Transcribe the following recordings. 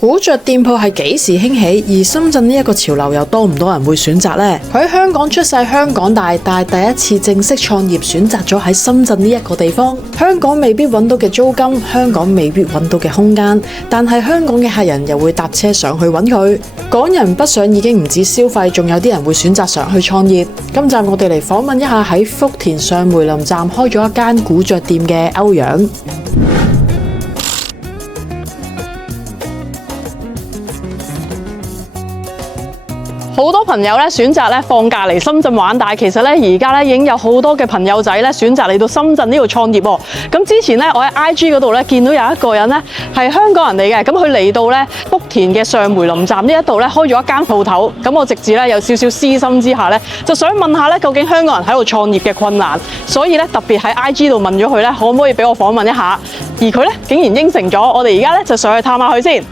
古着店鋪係幾時興起？而深圳呢一個潮流又多唔多人會選擇呢？佢喺香港出世，香港大，但係第一次正式創業選擇咗喺深圳呢一個地方。香港未必揾到嘅租金，香港未必揾到嘅空間，但係香港嘅客人又會搭車上去揾佢。港人北上已經唔止消費，仲有啲人會選擇上去創業。今集我哋嚟訪問一下喺福田上梅林站開咗一間古着店嘅歐陽。好多朋友咧選擇咧放假嚟深圳玩，但係其實咧而家咧已經有好多嘅朋友仔咧選擇嚟到深圳呢度創業喎。咁之前咧我喺 IG 嗰度咧見到有一個人咧係香港人嚟嘅，咁佢嚟到咧福田嘅上梅林站呢一度咧開咗一間鋪頭。咁我直至咧有少少私心之下咧，就想問下咧究竟香港人喺度創業嘅困難，所以咧特別喺 IG 度問咗佢咧可唔可以俾我訪問一下，而佢咧竟然應承咗。我哋而家咧就上去探下佢先。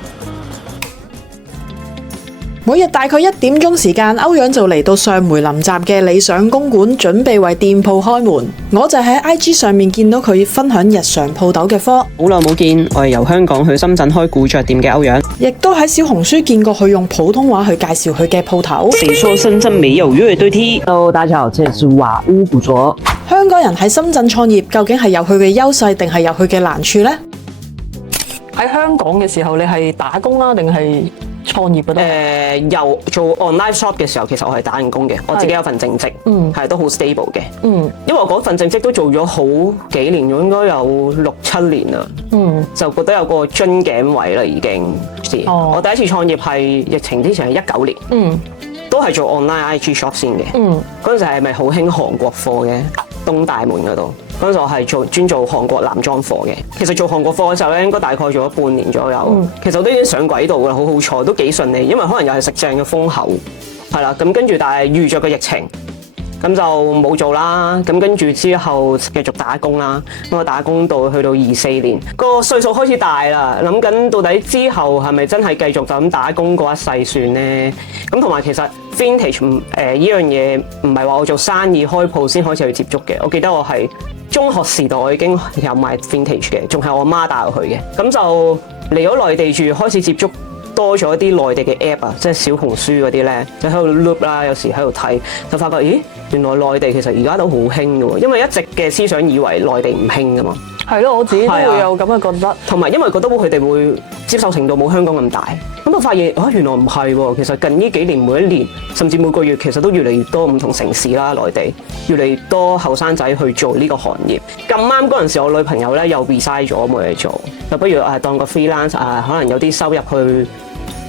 每日大概1點鐘時間，歐陽就嚟到上梅林站嘅理想公館，準備為店鋪開門。我就喺 IG 上面見到佢分享日常鋪頭嘅科。好耐冇見，我係由香港去深圳開古着店嘅歐陽。亦都喺小紅書見過佢用普通話去介紹佢嘅鋪頭。誰說深圳沒有樂隊踢？Hello，大家好，這是瓦屋古着。香港人喺深圳創業，究竟係有佢嘅優勢定係有佢嘅難處呢？喺香港嘅時候，你係打工啦定係創業嗰度？由做 online shop 嘅時候，其實我係打緊工嘅，我自己有份正職，係都好 stable 嘅。因為我嗰份正職都做咗好幾年，應該有6、7年啦。就覺得有個樽頸位啦，已經。我第一次創業係疫情之前係19年，都係做 online IG shop 先嘅。嗰陣時係咪好興韓國貨嘅？東大門嗰度。嗰陣時我係專做韓國男裝貨嘅。其實做韓國貨嘅時候咧，應該大概做咗半年左右。其實我都已經上軌道啦，好好彩，都幾順利。因為可能又係食正嘅風口，係啦。咁跟住，但係遇着個疫情，咁就冇做啦。咁跟住之後繼續打工啦。咁我打工到去到24年，個歲數開始大啦，諗緊到底之後係咪真係繼續就咁打工過一世算呢？咁同埋其實 vintage 呢樣嘢唔係話我做生意開鋪先開始去接觸嘅。我記得我係中學時代我已經有買 vintage 嘅，仲係我媽帶我去嘅。咁就嚟咗內地住，開始接觸多咗一啲內地嘅 app 啊，即係小紅書嗰啲咧，就喺度 loop 啦，有時喺度睇，就發覺咦，原來內地其實而家都好興嘅喎，因為一直嘅思想以為內地唔興㗎嘛。係咯，我自己都會有咁嘅覺得。同埋因為覺得佢哋會接受程度冇香港咁大，咁我發現原來唔係喎。其實近呢幾年每一年甚至每個月其實都越嚟越多唔同城市啦，內地越嚟越多後生仔去做呢個行業。咁啱嗰陣時，我女朋友咧又 resign 咗冇嘢做，就不如當個 freelance 可能有啲收入去，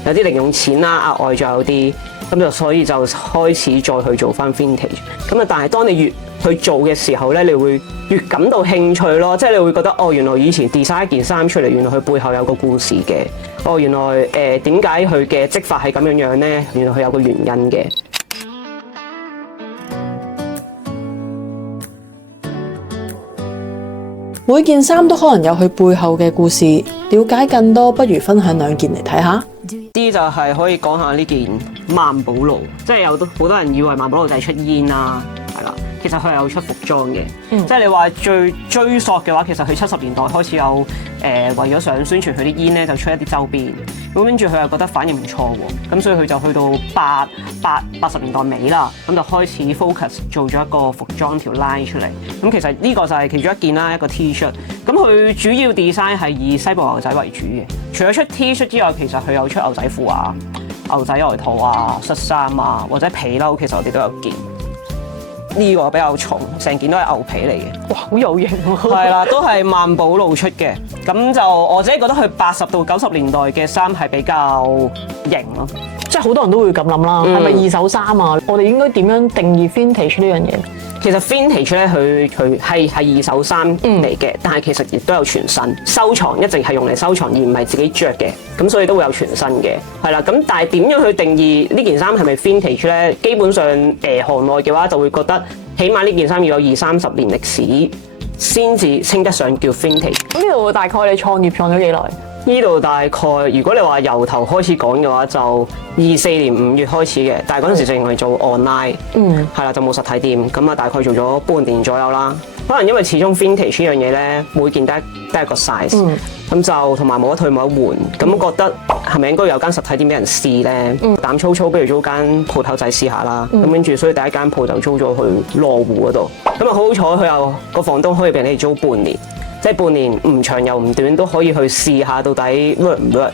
有啲零用錢啦，額外仲有啲，咁就所以就開始再去做翻 vintage。咁啊，但係當你越去做嘅時候咧，你會越感到興趣咯，即係你會覺得原來以前 design 一件衫出嚟，原來佢背後有個故事嘅。原來點解佢嘅織法係咁樣樣咧？原來佢有個原因嘅。每件衫都可能有佢背後嘅故事，了解更多不如分享2件嚟睇下。啲就係可以講下呢件萬寶路，即係有好多人以為萬寶路就係出煙啦，係啦。其實佢係有出服裝嘅，即係你話最追溯嘅話，其實佢70年代開始有為咗想宣傳佢啲煙咧，就出一啲周邊。咁跟住佢又覺得反應唔錯喎，咁所以佢就去到80年代尾啦，咁就開始 focus 做咗一個服裝條 line 出嚟。咁其實呢個就係其中一件啦，一個 T-shirt。咁佢主要 design 係以西部牛仔為主嘅。除咗出 T-shirt 之外，其實佢有出牛仔褲啊、牛仔外套啊、恤衫啊，或者皮褸，其實我哋都有件。呢個比較重，成件都係牛皮嚟嘅。哇，好有型喎！係啦，都係萬寶路出嘅。咁就我自己覺得佢80到90年代嘅衫係比較型咯。即係好多人都會咁諗啦，係咪二手衫啊？我哋應該點樣定義 vintage 呢樣嘢？其實 vintage 咧，佢係二手衫嚟嘅，但係其實亦都有全新收藏，一直係用嚟收藏而唔係自己着嘅，咁所以都會有全新嘅，係啦。咁但係點樣去定義呢件衫係咪 vintage 咧？基本上行內嘅話就會覺得，起碼呢件衫要有20-30年歷史，先至稱得上叫 vintage。咁呢度大概你創業創咗幾耐？呢度大概如果你話由頭開始講嘅話，就24年5月開始嘅，但係嗰陣時淨係做 online，係啦，就冇實體店，咁啊大概做咗半年左右啦。可能因為始終 vintage 呢樣嘢咧，每件得一個 size，咁就同埋冇得退冇得換，咁覺得係咪應該有間實體店俾人試咧？膽粗粗，不如租間鋪頭仔試下啦。咁跟住，所以第一間鋪就租咗去羅湖嗰度。咁啊，好彩佢有個房東可以俾你租半年，即係半年唔長又唔短，都可以去試下到底 work 唔 work。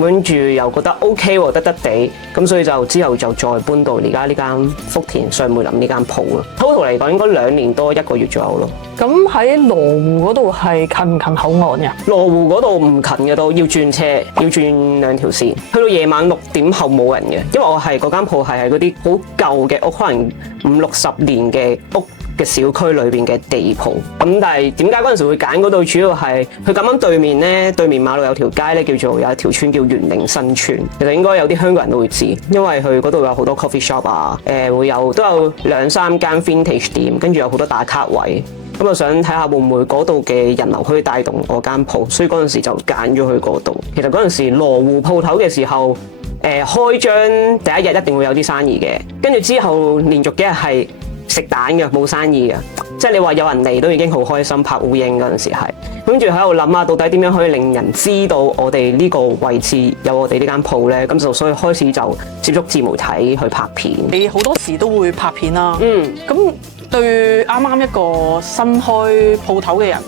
跟住又覺得 OK 喎，得得地，咁所以就之後就再搬到而家呢間福田上梅林呢間鋪咯。total 嚟講應該2年多1個月左右咯。咁喺羅湖嗰度係近唔近口岸㗎？羅湖嗰度唔近嘅都要轉車，要轉2條線。去到夜晚6點後冇人嘅，因為我係嗰間鋪係嗰啲好舊嘅屋，可能50-60年嘅屋嘅小區裏邊嘅地鋪。咁但係點解嗰陣時會揀嗰度？主要係佢咁啱對面咧，對面馬路有條街咧，叫做有一條村叫元嶺新村。其實應該有啲香港人都會知，因為佢嗰度有好多 coffee shop 啊，都有2-3間 vintage 店，跟住有好多打卡位。咁我想睇下會唔會嗰度嘅人流可以帶動我間鋪，所以嗰陣時就揀咗去嗰度。其實嗰陣時羅湖鋪頭嘅時候，開張第一日一定會有啲生意嘅，跟住之後連續幾日係食蛋嘅，冇生意嘅。即係你話有人嚟都已經好開心，拍烏蠅嗰陣時係，跟住喺度諗下到底點樣可以令人知道我哋呢個位置有我哋呢間鋪咧？咁就所以開始就接觸自媒體去拍片。你好多時都會拍片啦。咁對啱啱一個新開鋪頭嘅人，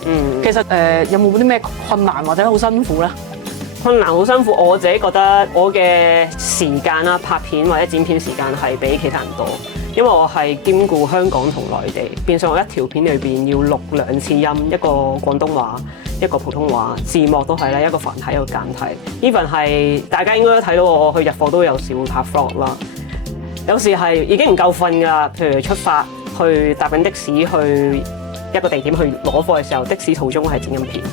其實有冇啲咩困難或者好辛苦咧？困難好辛苦，我自己覺得我嘅時間啦，拍片或者剪片時間係比其他人多。因為我係兼顧香港同內地，變相我一條片裏邊要錄2次音，一個廣東話，一個普通話，字幕都係啦，一個繁體一個簡體。Even 係大家應該都睇到我去日課都有時會拍 vlog 啦，有時係已經唔夠瞓㗎，譬如出發去搭緊的士去一個地點去攞貨嘅時候，的士途中係剪緊片。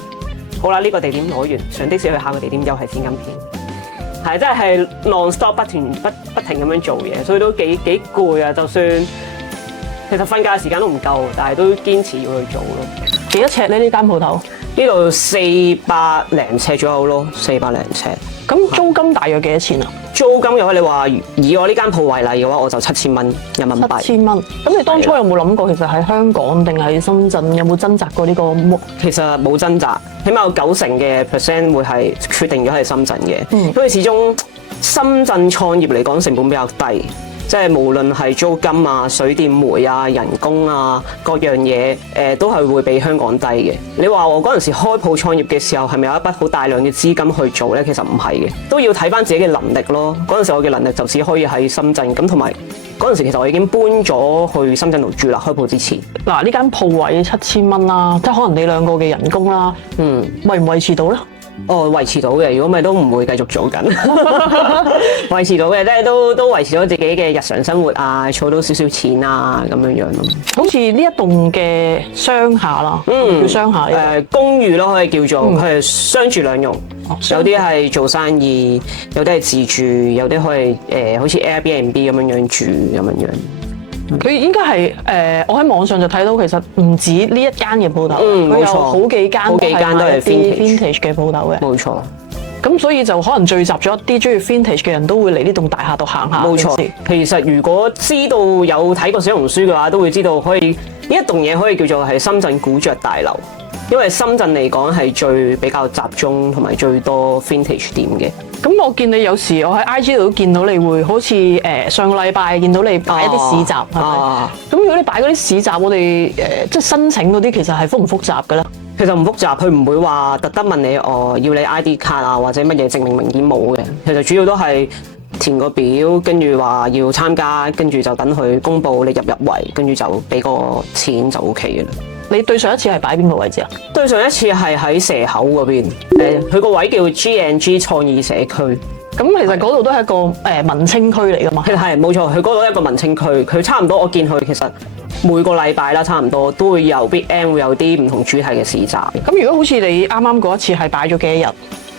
好啦，呢個地點攞完，上的士去下個地點又係剪緊片。係真係 non-stop 不停咁樣做嘢，所以都幾攰啊！就算其實瞓覺時間都唔夠，但係都堅持要去做咯。幾多尺呢？呢間鋪頭呢度400零尺左右咯，400零尺。咁租金大約幾多錢啊？租金嘅話，你話以我呢間鋪為例嘅話，我就7000蚊人民幣。7000蚊。咁你當初有冇諗過，其實喺香港定喺深圳有冇掙扎過呢個目？其實冇掙扎，起碼有90%會係決定咗係深圳嘅。因為始終深圳創業嚟講成本比較低。即係無論係租金啊、水電煤啊、人工啊各樣嘢，都係會比香港低嘅。你話我嗰陣時開鋪創業嘅時候，係咪有一筆好大量嘅資金去做呢？其實唔係嘅，都要睇返自己嘅能力咯。嗰陣時我嘅能力就只可以喺深圳，咁同埋嗰陣時其實我已經搬咗去深圳度住啦。開鋪之前，嗱呢間鋪位7000蚊啦，即係可能你2個嘅人工啦，維唔維持到呢？維持到嘅，如果咪都唔會繼續做緊。維持到嘅，即係都維持咗自己嘅日常生活啊，儲到少少錢啊咁樣咯。好似呢一棟嘅商廈啦，叫商廈公寓咯，可以叫做佢係商住兩用。有啲係做生意，有啲係自住，有啲可以好似 Airbnb 咁樣住咁樣。佢應該係我喺網上就睇到，其實唔止呢一間嘅鋪頭，佢有好幾間都係 vintage 嘅鋪頭嘅。冇錯。咁所以就可能聚集咗一啲中意 vintage 嘅人都會嚟呢棟大廈度行下。冇錯。其實如果知道有睇過小紅書嘅話，都會知道可以呢一棟嘢可以叫做係深圳古着大樓，因為深圳嚟講係最比較集中同埋最多 vintage 店嘅。咁我見你有時我喺 IG 度都見到你會好似上個禮拜見到你擺一啲市集，係咪？咁如果你擺嗰啲市集，我哋即係申請嗰啲其實係複唔複雜嘅咧？其實唔複雜，佢唔會話特登問你要你 ID 卡啊或者乜嘢證明文件冇嘅。其實主要都係填個表，跟住話要參加，跟住就等佢公佈你入圍，跟住就俾個錢就 OK 嘅啦。你對上一次係擺邊個位置啊？對上一次係喺蛇口嗰邊，佢個位叫 G&G 創意社區。咁其實嗰度都係一個文青區嚟㗎嘛。係冇錯，佢嗰度係一個文青區，佢差唔多我見佢其實每個禮拜啦，差唔多都會有 Big M 會有啲唔同主題嘅市集。咁如果好似你啱啱嗰一次係擺咗幾多日？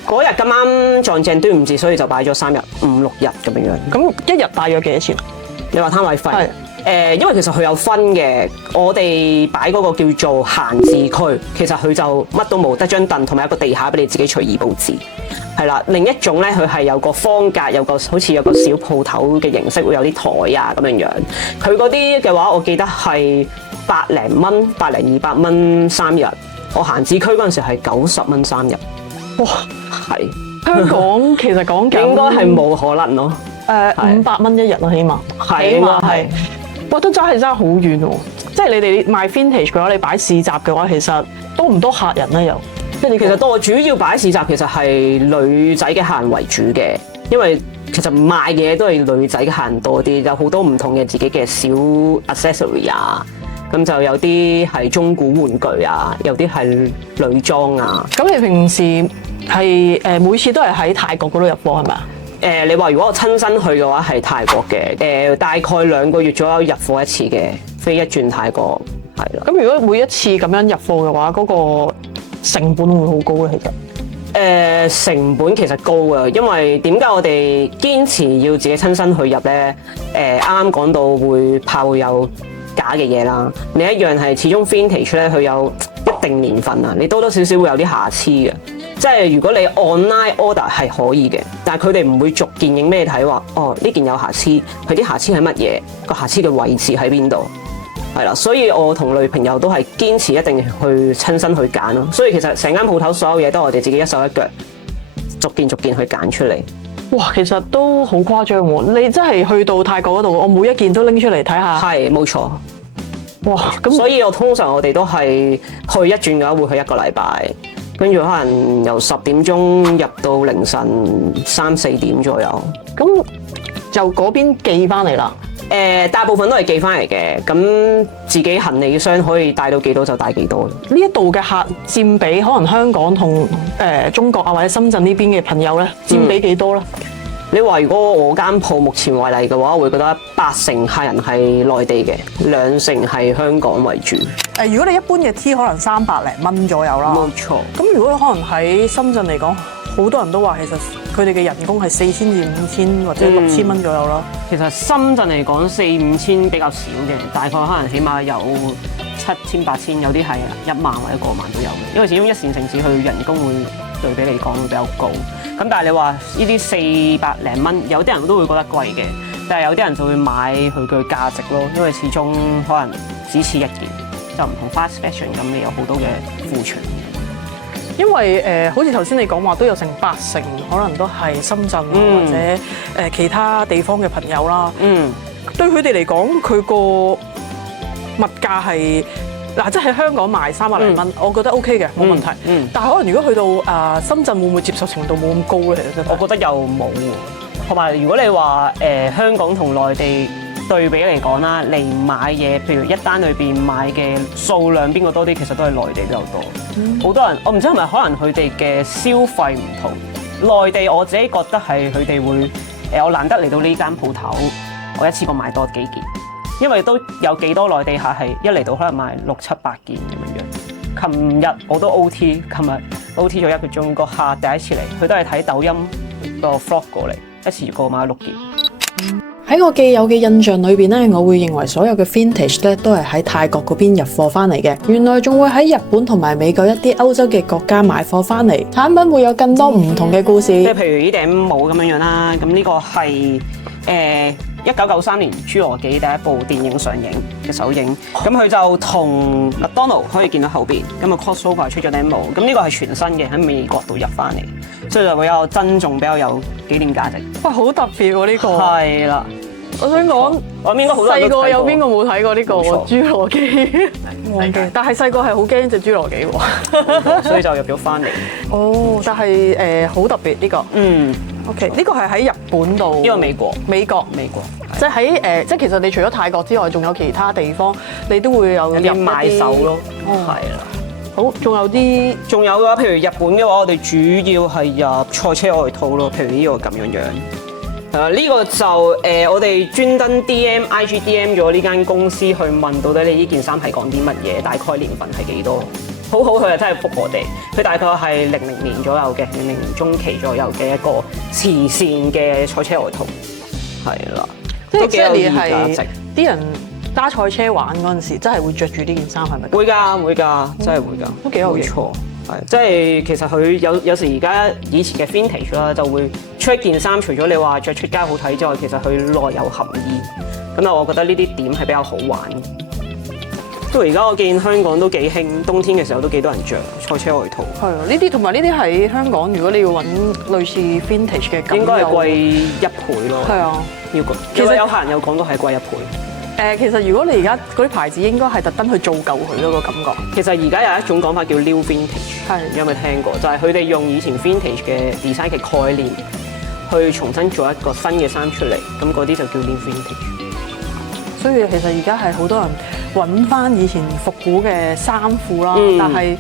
嗰日咁啱撞正端午節，所以就擺咗3日、5、6日咁樣樣。咁一日大約幾多錢？你話攤位費？因為其實佢有分嘅，我哋擺嗰個叫做閒置區，其實佢就乜都冇，得張凳同埋一個地下俾你自己隨意佈置。係啦，另一種咧，佢係有個方格，好似有個小鋪頭嘅形式，會有啲台啊咁樣樣。佢嗰啲嘅話，我記得係100零蚊、100零200蚊3日。我閒置區嗰陣時係90蚊3日。哇，係。香港其實講緊應該係冇可能咯。 500蚊一日咯，起碼係係。哇，都真係爭好遠喎！即係你哋賣 vintage 嘅話，你擺市集嘅話，其實多唔多客人咧？又即係你其實多，主要擺市集其實係女仔嘅客人為主嘅，因為其實賣嘅嘢都係女仔嘅客人多啲，有好多唔同嘅自己嘅小 accessory 啊，咁就有啲係中古玩具啊，有啲係女裝啊。咁你平時係每次都係喺泰國嗰度入貨係咪啊？你話如果我親身去嘅話係泰國嘅，大概2個月左右入貨一次嘅，飛一轉泰國係啦。咁如果每一次咁樣入貨嘅話，嗰個成本會唔會好高咧？其實成本其實高啊，因為點解我哋堅持要自己親身去入咧？啱啱講到會怕會有假嘅嘢啦，另一樣係始終 vintage 咧，佢有一定年份啊，你多多少少會有啲瑕疵嘅。即係如果你 online order 係可以嘅，但係佢哋唔會逐件影俾你睇話，哦呢件有瑕疵，佢啲瑕疵係乜嘢，個瑕疵嘅位置喺邊度，係啦，所以我同女朋友都係堅持一定去親身去揀咯。所以其實成間鋪頭所有嘢都係我哋自己一手一腳，逐件去揀出嚟。哇，其實都好誇張喎！你真係去到泰國嗰度，我每一件都拎出嚟睇下。係，冇錯。哇，咁所以通常我哋都係去一轉嘅話，會去1個禮拜。跟住可能由10點鐘入到凌晨3、4點左右，咁就嗰邊寄翻嚟啦。大部分都係寄翻嚟嘅，咁自己行李箱可以帶到幾多就帶幾多。呢一度嘅客佔比，可能香港同中國啊或者深圳呢邊嘅朋友咧，佔比幾多咧？你話如果我間鋪目前為例嘅話，我會覺得80%客人係內地嘅，2成係香港為主。如果你一般嘅 T 可能300零蚊左右啦。冇錯。咁如果可能喺深圳嚟講，好多人都話其實佢哋嘅人工係4000至5000或者6000蚊左右啦。其實深圳嚟講4、5千比較少嘅，大概可能起碼有7000、8000，有啲係1萬或者過萬都有嘅。因為始終一線城市佢人工會對比嚟講會比較高。咁但係你話呢啲400零蚊，有啲人都會覺得貴嘅，但係有啲人就會買佢嘅價值咯，因為始終可能只此一件，就唔同 fast fashion 咁，你有好多嘅庫存。因為好似頭先你講話都有成80%，可能都係深圳或者其他地方嘅朋友啦。嗯，對佢哋嚟講，佢個物價係嗱，即係喺香港賣300零蚊，我覺得 OK 嘅，冇問題。但係可能如果去到深圳，會唔會接受程度冇咁高咧？其實我覺得又冇喎。同埋如果你話香港同內地對比嚟講啦，嚟買嘢，譬如一單裏邊買嘅數量邊個多啲，其實都係內地比較多。好多人，我唔知係咪可能佢哋嘅消費唔同。內地我自己覺得係佢哋會我難得嚟到呢間鋪頭，我一次過買多幾件。因為都有幾多內地客係一嚟到可能買6、7、8件咁樣。琴日我都 OT， 琴日 OT 咗1個鐘，個客第一次嚟，佢都係睇抖音個 vlog 過嚟，一次過買6件。喺我既有嘅印象裏邊咧，我會認為所有嘅 vintage 咧都係喺泰國嗰邊入貨翻嚟嘅。原來仲會喺日本同埋美國一啲歐洲嘅國家買貨翻嚟，產品會有更多唔同嘅故事。即係譬如呢頂帽咁樣啦，咁呢個係1993年侏羅紀第一部電影上映嘅首映，咁佢就同麥當勞可以見到後邊，咁啊 crossover 出咗頂帽，咁呢個係全新嘅喺美國度入翻嚟，所以就比較珍重，比較有紀念價值。哇，好特別喎呢個！係啦，我想講，我應該好多人都睇過。細個有邊個冇睇過呢個侏羅紀？忘記，但係細個係好驚隻侏羅紀喎，所以就入咗翻嚟。哦，但係好特別呢個。嗯。OK， 呢個係喺日本度。呢個美國。美國。即係喺即係其實你除咗泰國之外，仲有其他地方，你都會有啲買手咯。係啦。好，仲有嘅話，譬如日本嘅話，我哋主要係入賽車外套咯，譬如呢個咁樣樣。係啊，呢個就我哋專登 IG DM 咗呢間公司去問，到底你呢件衫係講啲乜嘢，大概年份係幾多？好好，佢係真係覆我哋。佢大概係00年左右嘅，00年中期左右嘅一個慈善嘅賽車外套。係啦，即係幾有價值。啲人揸賽車玩嗰陣時，真係會着住呢件衫，係咪？會㗎，真係會㗎，都幾有型。冇錯，係即係其實佢有時而家以前嘅 vintage 啦，就會出一件衫，除咗你話着出街好睇之外，其實佢內有含義。咁啊，我覺得呢啲點係比較好玩。到而家我見香港都幾興，冬天嘅時候都幾多人着賽車外套。係啊，呢啲同埋呢啲喺香港，如果你要揾類似 vintage 嘅，應該係貴1倍咯。係啊，要貴。其實有客人有講過係貴1倍。其實如果你而家嗰啲牌子應該係特登去做舊佢嗰個感覺。其實而家有一種講法叫 new vintage， 係有冇聽過？就係佢哋用以前 vintage 嘅 design 嘅概念，去重新做一個新嘅衫出嚟，咁嗰啲就叫 new vintage。所以其實而家係好多人揾翻以前復古嘅衫褲啦，但係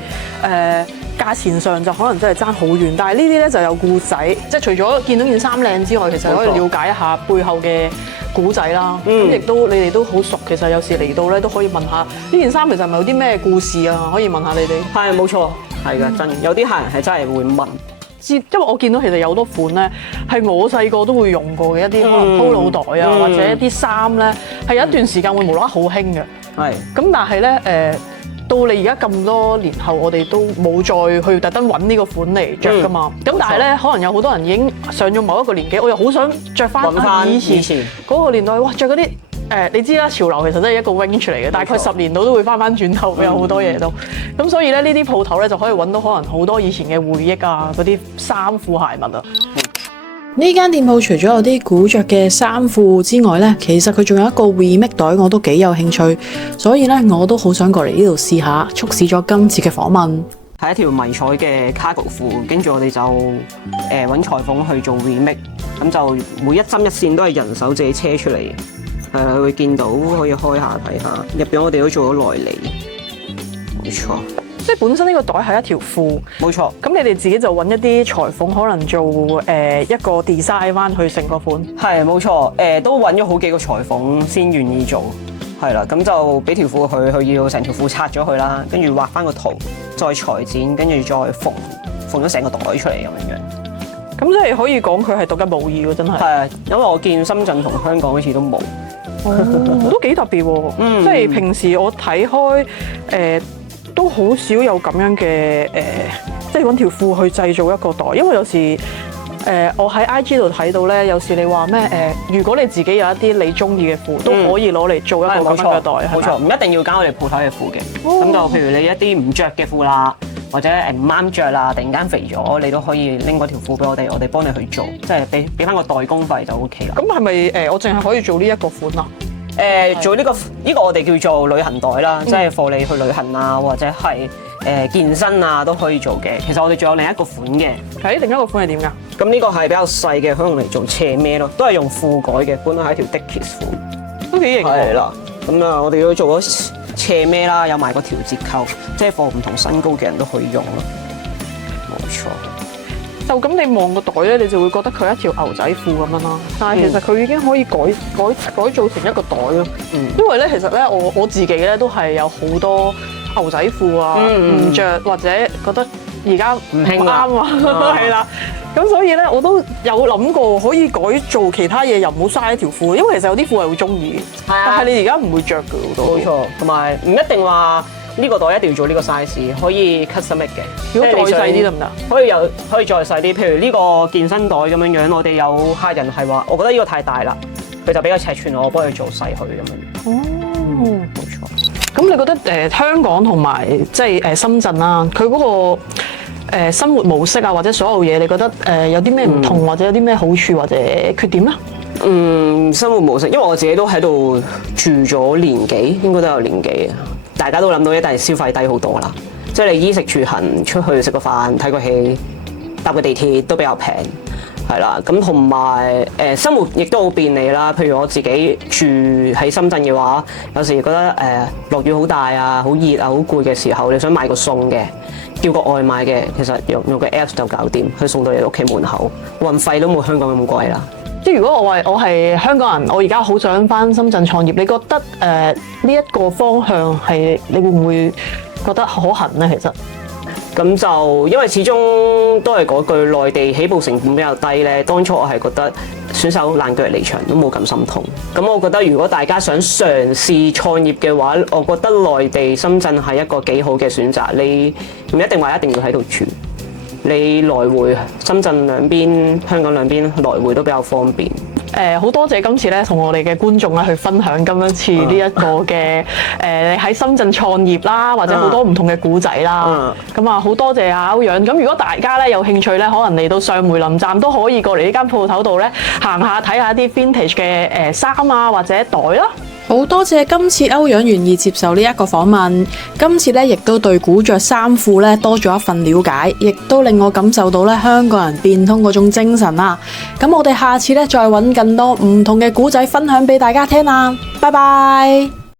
價錢上就可能真係爭好遠。但係呢啲咧就有故仔，即係除咗見到件衫靚之外，其實可以了解一下背後嘅古仔啦。咁亦都你哋都好熟，其實有時嚟到咧都可以問下呢件衫其實係咪有啲咩故事啊？可以問下你哋。係冇錯，係㗎，真有啲客人係真係會問。因為我見到其實有好多款咧，係我細個都會用過嘅一啲可能鋪腦袋啊，或者一啲衫咧，係有一段時間會無啦啦好興嘅。係。咁但係咧到你而家咁多年後，我哋都冇再去特登揾呢個款嚟着噶嘛。咁但係咧，可能有好多人已經上咗某一個年紀，我又好想着翻以前嗰個年代，哇！着嗰啲你知啦，潮流其實真係一個 range 嚟嘅，大概10年到都會翻轉頭，有好多嘢都。咁所以咧，呢啲鋪頭咧就可以揾到可能好多以前嘅回憶啊，嗰啲衫褲鞋襪啊。呢間店鋪除咗有啲古着嘅衫褲之外呢，其實佢仲有一個 remake 袋，我都幾有興趣，所以呢，我都好想過嚟呢度試下，促使咗今次嘅訪問。係一條迷彩嘅 cargo 褲，跟住我哋就揾裁縫去做 remake， 咁就每一針一線都係人手自己車出嚟嘅。係啦，會見到可以開下睇下，入邊我哋都做咗內裏，冇錯。即係本身呢個袋係一條褲，冇錯。咁你哋自己就揾一啲裁縫，可能做一個 design 翻去成個款。係冇錯，都揾咗好幾個裁縫先願意做，係啦。咁就俾條褲佢要成條褲拆咗佢啦，跟住畫翻個圖，再裁剪，跟住再縫咗成個袋出嚟咁樣。咁即係可以講佢係獨一無二喎，真係。係，因為我見深圳同香港好似都冇。都幾特別喎。即係平時我睇開都好少有咁樣嘅即係揾條褲去製造一個袋，因為有時我喺 IG 度睇到咧，有時你話咩如果你自己有一啲你中意嘅褲，都可以攞嚟做一個咁樣嘅袋，冇錯，唔一定要揀我哋鋪頭嘅褲嘅。咁就譬如你一啲唔着嘅褲啦，或者唔啱着啦，突然間肥咗，你都可以拎嗰條褲俾我哋幫你去做，即係俾翻個代工費就 OK 啦。咁係咪我淨係可以做呢一個款啊？做呢個我哋叫做旅行袋啦，即係貨你去旅行啊，或者係健身啊都可以做嘅。其實我哋仲有另一個款嘅。另一個款係點㗎？咁呢個係比較細嘅，可以用嚟做斜孭咯，都係用褲改嘅，本來係一條 Dickies 褲，都幾型喎。係啦，咁啊，我哋都做咗斜孭啦，有埋個調節扣，即係貨唔同身高嘅人都可以用咯。冇錯。就咁你望個袋咧，你就會覺得佢係一條牛仔褲咁樣啦。但係其實佢已經可以改造成一個袋咯。因為咧，其實咧我自己咧都係有好多牛仔褲啊，唔着或者覺得而家唔啱啊，係啦。咁所以咧，我都有諗過可以改造其他嘢，又唔好嘥一條褲。因為其實有啲褲係會中意，但係你而家唔會着嘅好多。冇錯，同埋唔一定話呢個袋一定要做呢個 size， 可以 custom make 嘅。如果再細啲得唔得？可以再細啲。譬如呢個健身袋咁樣樣，我哋有客人係話，我覺得呢個太大啦，佢就俾個尺寸我幫佢做細佢咁樣。哦，冇錯。咁你覺得香港同埋即係深圳啦，佢嗰個生活模式啊，或者所有嘢，你覺得有啲咩唔同，或者有啲咩好處或者缺點咧？生活模式，因為我自己都喺度住咗年幾，應該都有年幾啊。大家都諗到一定係消費低好多啦，即係你衣食住行，出去食個飯、睇個戲、搭個地鐵都比較平，係啦。咁同埋生活亦都好便利啦。譬如我自己住喺深圳嘅話，有時覺得落雨好大啊、好熱啊、好攰嘅時候，你想買個餸嘅，叫個外賣嘅，其實用個 Apps 就搞掂，佢送到你屋企門口，運費都冇香港咁貴啦。即係如果我係香港人，我而家好想返深圳創業，你覺得呢一個方向係你會唔會覺得可行咧？其實咁就因為始終都係嗰句內地起步成本比較低咧。當初我係覺得選手爛腳離場都冇咁心痛。咁我覺得如果大家想嘗試創業嘅話，我覺得內地深圳係一個幾好嘅選擇。你唔一定話一定要喺度住。你來回深圳兩邊、香港兩邊來回都比較方便。好多謝今次咧同我哋嘅觀眾咧去分享今一次呢一個嘅你喺深圳創業啦，或者好多唔同嘅故仔啦。咁啊好多謝阿歐陽。咁如果大家咧有興趣咧，可能嚟到上梅林站都可以過嚟呢間鋪頭度咧行下睇下啲 vintage 嘅衫啊或者袋啦。好多謝今次歐陽願意接受呢一個訪問，今次咧亦都對古着衫褲咧多咗一份了解，亦都令我感受到咧香港人變通嗰種精神啦。咁我哋下次咧再揾更多唔同嘅古仔分享俾大家聽啦，拜拜。